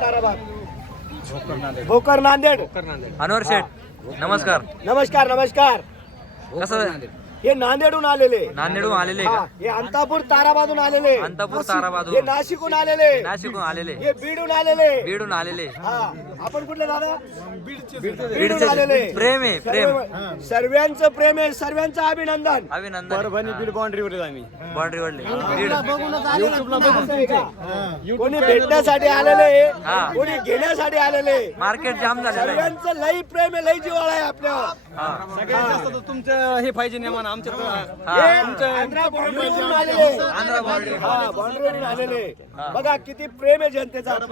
ताराबाग. भोकर नांदेड. अनवर शेठ नमस्कार. नमस्कार नमस्कार. कसं हे नांदेडहून आलेले. नांदेडहून आलेले हा, का? हे अंतापूर ताराबादून आलेले. अंतापूर ताराबादून. हे नाशिकहून आलेले. नाशिकहून आलेले. हे बीडहून आलेले. बीडून आलेले. हा आपण कुठले दादा? बीडचे. आलेले. प्रेम आहे प्रेम. सर्व- सर्वांचं प्रेम आहे सर्वांचं अभिनंदन. अभिनंदन. परभणी बीड बाउंड्रीवर आम्ही. बाउंड्री वडले बीड. असं आहे का? कोणी भेटण्यासाठी आलेले हा. कोणी घेण्यासाठी आलेले मार्केट जाम झालेलं आहे. सर्वांचं लई प्रेम आहे लई जिवाळा आहे आपल्यावर हा. सगळ्यात जास्त तर तुमचं हे पाहिजे नेमान. आमच्या आंध्रा आलेले. बघा किती प्रेम आहे जनतेचं.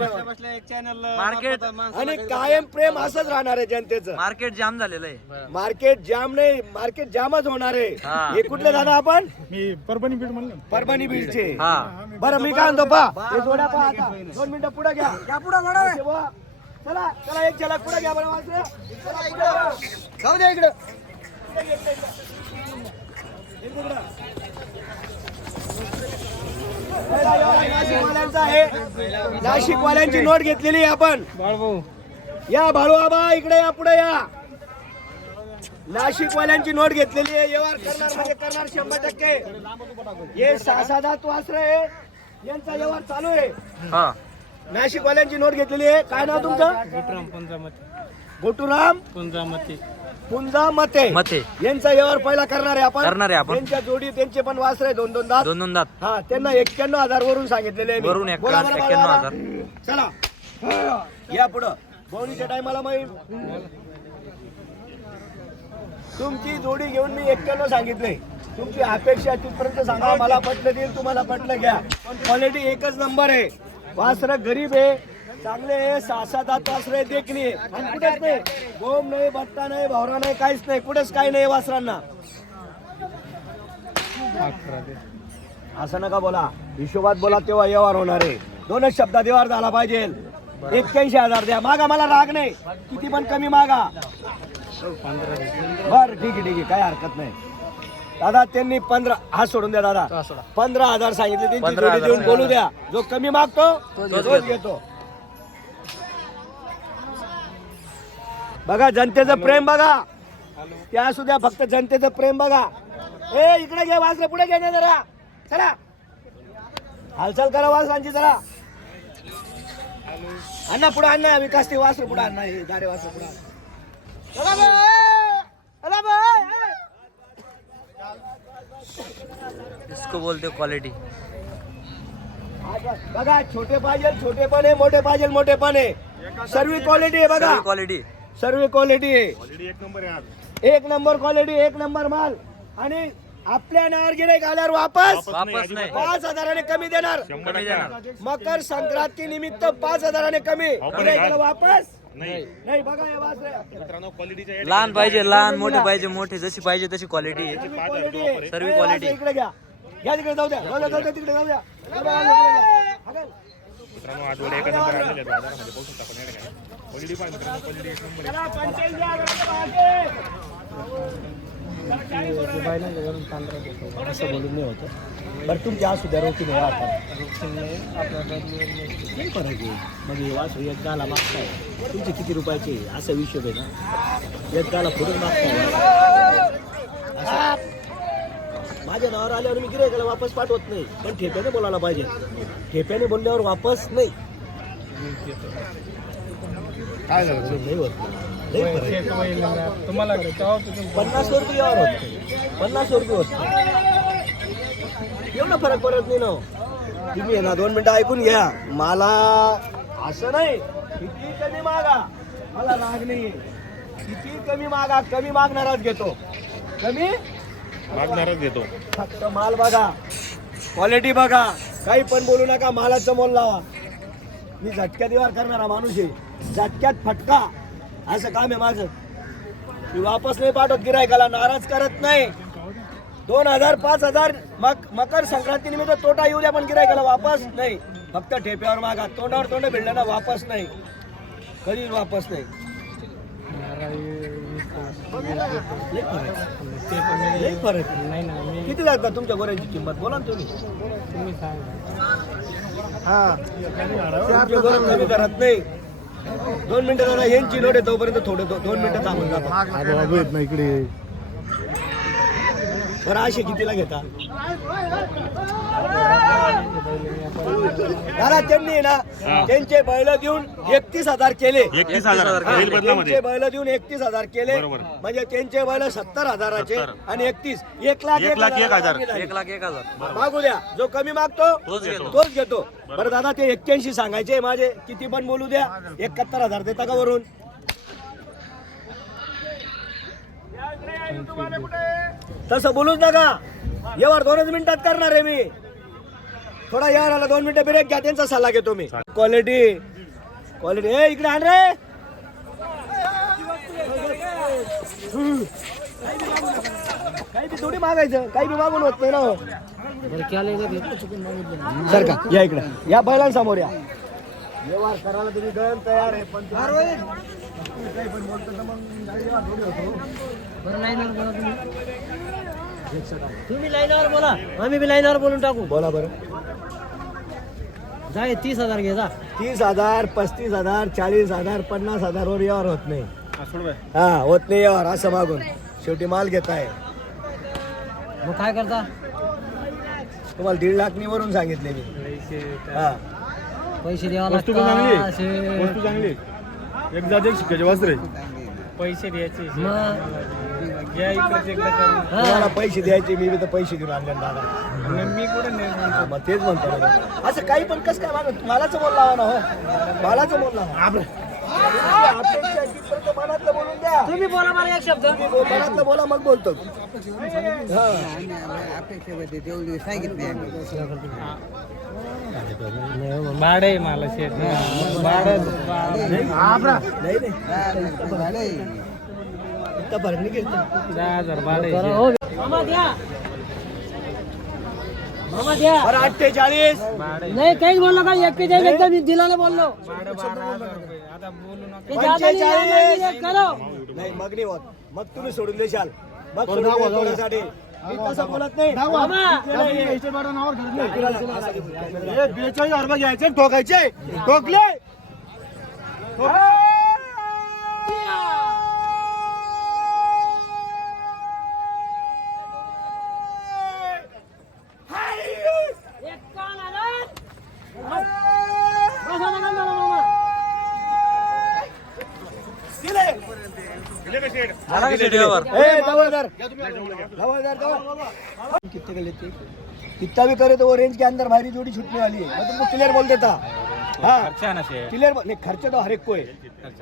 मार्केट आणि कायम प्रेम असंच राहणार आहे जनतेचं. मार्केट जाम झालेलं आहे. मार्केट जाम नाही मार्केट जामच होणार आहे. हा. कुठले दादा आपण? मी परभणी बीड म्हणलं. परभणी बीडचे. हा. बरं मी काय म्हणतो पा. हे दोन मिनिटं पुढे घ्या. घ्या पुढे चला चला एक चला पुढे घ्या बरं. जाऊ द्या इकडं इकडे घे, इकडे, इकडे. इकडे, इकडे. पहिला व्यवहार नाशिकवाल्यांचा नोट घेतलेली आहे आपण. या भाळू आबा इकडे या पुढे या. नाशिकवाल्यांची नोट घेतलेली आहे. व्यवहार करणार म्हणजे करणार शंभर टक्के. हे सहा सहा दात वासरं आहे. यांचा व्यवहार चालू आहे. हा. नाशिकवाल्यांची नोट घेतलेली आहे. काय नाव तुमचं? गोटूराम पंचामती पुंजा मते. मते. यांचा व्यवहार पहिला करणार आहे आपण. करणार आहे आपण. त्यांच्या जोडी त्यांचे पण वासर आहे दोन दोन दात. दोन दोन दात. हा त्यांना एक्क्याण्णव हजार वरून सांगितलेले आहे मी. वरून बोला एक्क्याण्णव बोला, हजार. बोला. चला. हा. या पुढं. बोवणीच्या टायमाला मग तुमची जोडी घेऊन मी एक्क्याण्णव सांगितले. तुमची अपेक्षा तिथपर्यंत सांगा. मला पटलं देईल तुम्हाला पटलं घ्या. पण क्वालिटी एकच नंबर आहे. वासर गरीब आहे. चांगले सहा सात आठ वासर देखणी आणि कुठेच नाही. गोम नाही बट्टा नाही भावरा नाही काहीच नाही. कुठेच काही नाही वासरांना. असं नका बोला. हिशोबात बोला तेव्हा व्यवहार होणार आहे. दोनच शब्दात व्यवहार झाला पाहिजे. एक्क्याऐंशी हजार द्या. मागा मला राग नाही. किती पण कमी मागा. बर ठीक आहे ठीक आहे. काय हरकत नाही. दादा त्यांनी पंधरा हा सोडून द्या दादा. पंधरा हजार सांगितले त्यांची जोडी देऊन बोलू द्या. जो कमी मागतो तोच घेतो. बघा जनतेचं प्रेम बघा. त्या असू द्या फक्त जनतेचं प्रेम बघा. ए इकडे घे वासरे पुढे घे ना जरा. चला. हालचाल करा वासरांची जरा. अण्णा पुढे अण्णा विकास ते वासरे पुढे अण्णा हे दारे वासरे पुढे! इसको बोलते क्वालिटी बघा छोटे पाहिजे छोटे पण आहे मोठे पाहिजे मोठे पण. आहे सर्व क्वालिटी आहे बघा. क्वालिटी सर्व क्वालिटी. आहे एक नंबर आहे आज. एक नंबर क्वालिटी एक नंबर माल. आणि आपल्या नावावर गिराईक आल्यावर वापस वापस नाही. पाच हजाराने कमी देणार. मकर संक्रांती निमित्त पाच हजाराने कमी. गिराईकाला वापस? नाही. नाही बघा हे लहान पाहिजे लहान मोठे पाहिजे मोठे जशी पाहिजे तशी क्वालिटी आहे. सर्व. वासरे इकडे घ्या. घ्या तिकडे जाऊ द्या. जाऊ द्या, जाऊ द्या तिकडे जाऊ द्या. मित्रांनो आठवडे एका नंबर आलेले आहेत. बाजारामध्ये पाहू शकता आपण या ठिकाणी क्वालिटी पाहिजे मित्रांनो क्वालिटी एक नंबर. असं बोलून नाही होतं. बरं तुमच्या असू द्या रोखी नाही काही फरक आहे. मग हे वासू एक गाला मागताय. तुमचे किती रुपयाचे? असा हिशोब आहे ना. एक गाला फुटून मागताय. माझ्या नावावर आल्यावर मी गिरायकाला वापस पाठवत नाही. पण ठेप्याने बोलायला पाहिजे. ठेप्याने बोलल्यावर वापस नाही. काय झालं? नाही होत फरक. तुम्हाला पन्नास रुपये यावर होत. पन्नास रुपये होत. एवढा फरक पडत नाही ना हो. तुम्ही आहे ना दोन मिनिटं ऐकून घ्या. मला असं नाही. किती कमी मागा. मला राग नाही किती कमी मागा कमी मागणाराच घेतो. कमी? मागणारच घेतो. फक्त माल बघा. क्वालिटी बघा. काही पण बोलू नका मालाचं मोल लावा. मी झटक्यात व्यवहार करणारा माणूस आहे. झटक्यात फटका. असं काम आहे माझं. मी वापस नाही पाठवत गिरायकाला नाराज करत नाही. दोन हजार पाच हजार मग मकर संक्रांती निमित्त तोटा येऊ द्या पण गिरायकाला वापस नाही. फक्त ठेप्यावर मागा. तोंडावर तोंड भिडलं ना वापस नाही. कधी वापस नाही. लई फरक आहे. लई फरक आहे. नाही ना मी किती लागतात तुमच्या गोऱ्याची किंमत? बोला ना तुम्ही. हा. कमी करत नाही. दोन मिनिटं जरा यांची लोड आहे तोपर्यंत थोडं दो- दोन मिनिटं थांबून जातो इकडे. बरं असे कितीला घेता? दादा त्यांनी ना त्यांचे बैल देऊन एकतीस हजार केले. एकतीस हजार. बैल बदलामध्ये. त्यांचे बैल देऊन एकतीस हजार केले. बरोबर. म्हणजे त्यांचे बैल सत्तर हजाराचे आणि एकतीस. एक लाख एक लाख एक हजार. झाली. एक लाख एक हजार. मागू द्या. जो कमी मागतो तोच घेतो. तोच घेतो. बरं दादा ते एक्क्याऐंशी सांगायचे माझे. किती पण बोलू द्या. एकाहत्तर हजार देता का वरून? तसं बोलूच नका. येवर दोनच मिनिटात करणार आहे मी. थोडा यार आला दोन मिनिटं ब्रेक घ्या त्यांचा सल्ला घेतो मी. क्वालिटी क्वालिटी ए इकडे आण रे. काही बी थोडी मागायचं काही बी मागून होत नाही ना हो. सर का या इकडे. या बैलांसमोर या. व्यवहार करायला तुम्ही गण तयार आहे पण तुम्ही काही पण बोलतो तर मग. तुम्ही लाईनवर बोला. आम्ही बी लाईनवर बोलून टाकू. बोला बरं. जाय तीस हजार घे जा. तीस हजार पस्तीस हजार चाळीस हजार पन्नास हजारवर व्यवहार होत नाही. हा होत नाही व्यवहार असं मागून. शेवटी माल घेताय. मग काय करता? तुम्हाला दीड लाख वरून सांगितले मी. हा. पैसे द्यावा वस्तू पण चांगली? आहे. वस्तू चांगली? आहे. एक जात एक शिकायचे वस्त्र पैसे द्यायचे. मग? तुम्हाला पैसे द्यायचे मी तर पैसे देऊन आणले दादा. मी कुठे नाही हा, मग तेच म्हणतो. असं काही पण कसं काय मागत? मलाच बोल लावा ना हो. मलाच बोल लावा. मनातलं बोलून द्या तुम्ही बोला मला एक शब्द. तुम्ही बोल- मनातलं बोला मग बोलतो. हा. भाडे मला नाही. हो मामा द्या. मामा द्या. बरं अठ्ठेचाळीस. नाही काहीच बोललो का? एक्केचाळीस एकदा मी दिला नाही बोललो नाही, हे मग नाही होत. मग तुम्ही सोडून देशाल. मग सोडून द्या थोड्यासाठी. मी तसं बोलत नाही. मामा. बेचाळीस रुपये घ्यायचे ठोकायचे. ठोकले. कितने कितना भी करे तो? वो रेंज के अंदर हमारी जोड़ी छूटने वाली है मैं तुमको क्लियर बोल देता हाँ. क्लियर नहीं खर्चे तो हर एक को है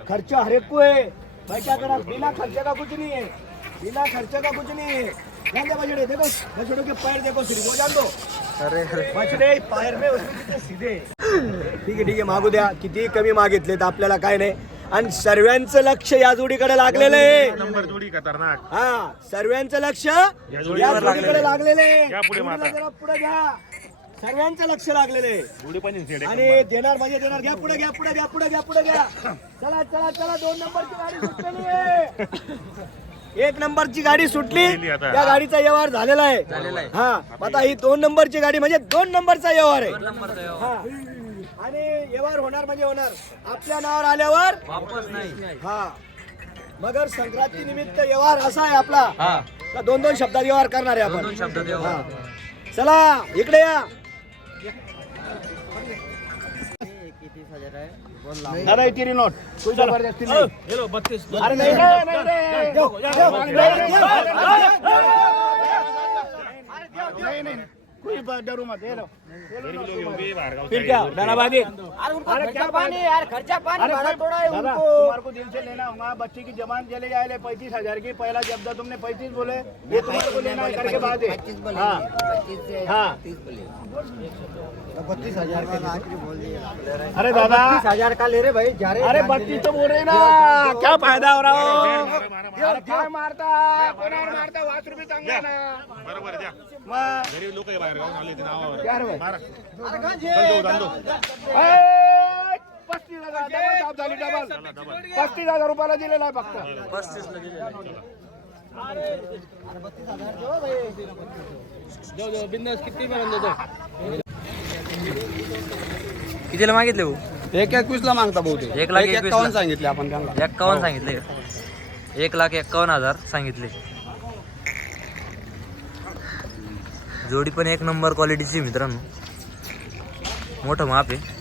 खर्चा. हर एक को है भाई क्या करा? बिना खर्चे का कुछ नहीं है. बिना खर्चे का कुछ नहीं है. जान दे बछड़े देखो बछड़ों के पैर देखो सिर्फ वो जान दो. अरे अरे. बछडे पैर में उसमें सीधे. ठीक आहे ठीक आहे मागू द्या. किती कमी मागितले तर आपल्याला काय नाही. आणि सर्वांचं लक्ष या जोडीकडे लागलेलं आहे. नंबर जोडी खतरनाक. हा सर्वांचं लक्ष या जोडीवर जोडीकडे लागलेलं आहे. या पुढे जोडीला माता. जरा पुढे घ्या. सर्वांचं लक्ष लागलेलं आहे. जोडी पण शेड आणि देणार म्हणजे देणार. घ्या पुढे घ्या पुढे घ्या पुढे घ्या पुढे घ्या. चला चला चला. दोन नंबरची गाडी सुटलेली आहे. एक नंबरची गाडी सुटली. गेली आता. त्या गाडीचा व्यवहार झालेला आहे. झालेला आहे. हा आता ही दोन नंबरची गाडी म्हणजे दोन नंबरचा व्यवहार आहे. हा. आणि व्यवहार होणार म्हणजे होणार आपल्या नावावर आल्यावर वापस नाही हा मगर संक्रांती निमित्त व्यवहार असा आहे आपला हा का दोन दोन शब्दात व्यवहार करणार आहे दोन आपण व्यवहार हा. चला इकडे या दादा इथे नोट कोई जबरदस्ती नाही अरे नाही रे, नाही रे. देव, देव, फिर क्या दानाबादी अरे क्या पानी यार खर्चा पानी भाड़ा थोड़ा है उनको तुम्हारे को दिल से लेना होगा बच्चे की जबान चले जाए पैंतीस हज़ार की पहला जब तुमने पैंतीस बोले ये तुम्हारे को लेना है करके बाद है हाँ हाँ बत्तीस हज़ार अरे दादा हज़ार का ले रहे भाई जा रहे अरे बत्तीस तो बोल रहे ना क्या फ़ायदा हो रहा हो मारता मारता वाच रुपये बरोबर गरीब लोक बाहेर गावून आले ते नावावर? मारा. पस्तीस हजार डबल साफ झाली डबल. पस्तीस हजार रुपयाला दिलेला आहे फक्त. पस्तीस ला दिलेला आहे. बिंदास किती पर्यंत देतो कितीला मागितले हो एक एकवीस ला मागता बहुतेक एक लाख एक्कावन्न. सांगितले आपण त्यांना. एक्कावन्न सांगितले. एक लाख एक्कावन्न हजार सांगितले. जोडी पण एक नंबर क्वालिटीची मित्रांनो. मोठं माप आहे.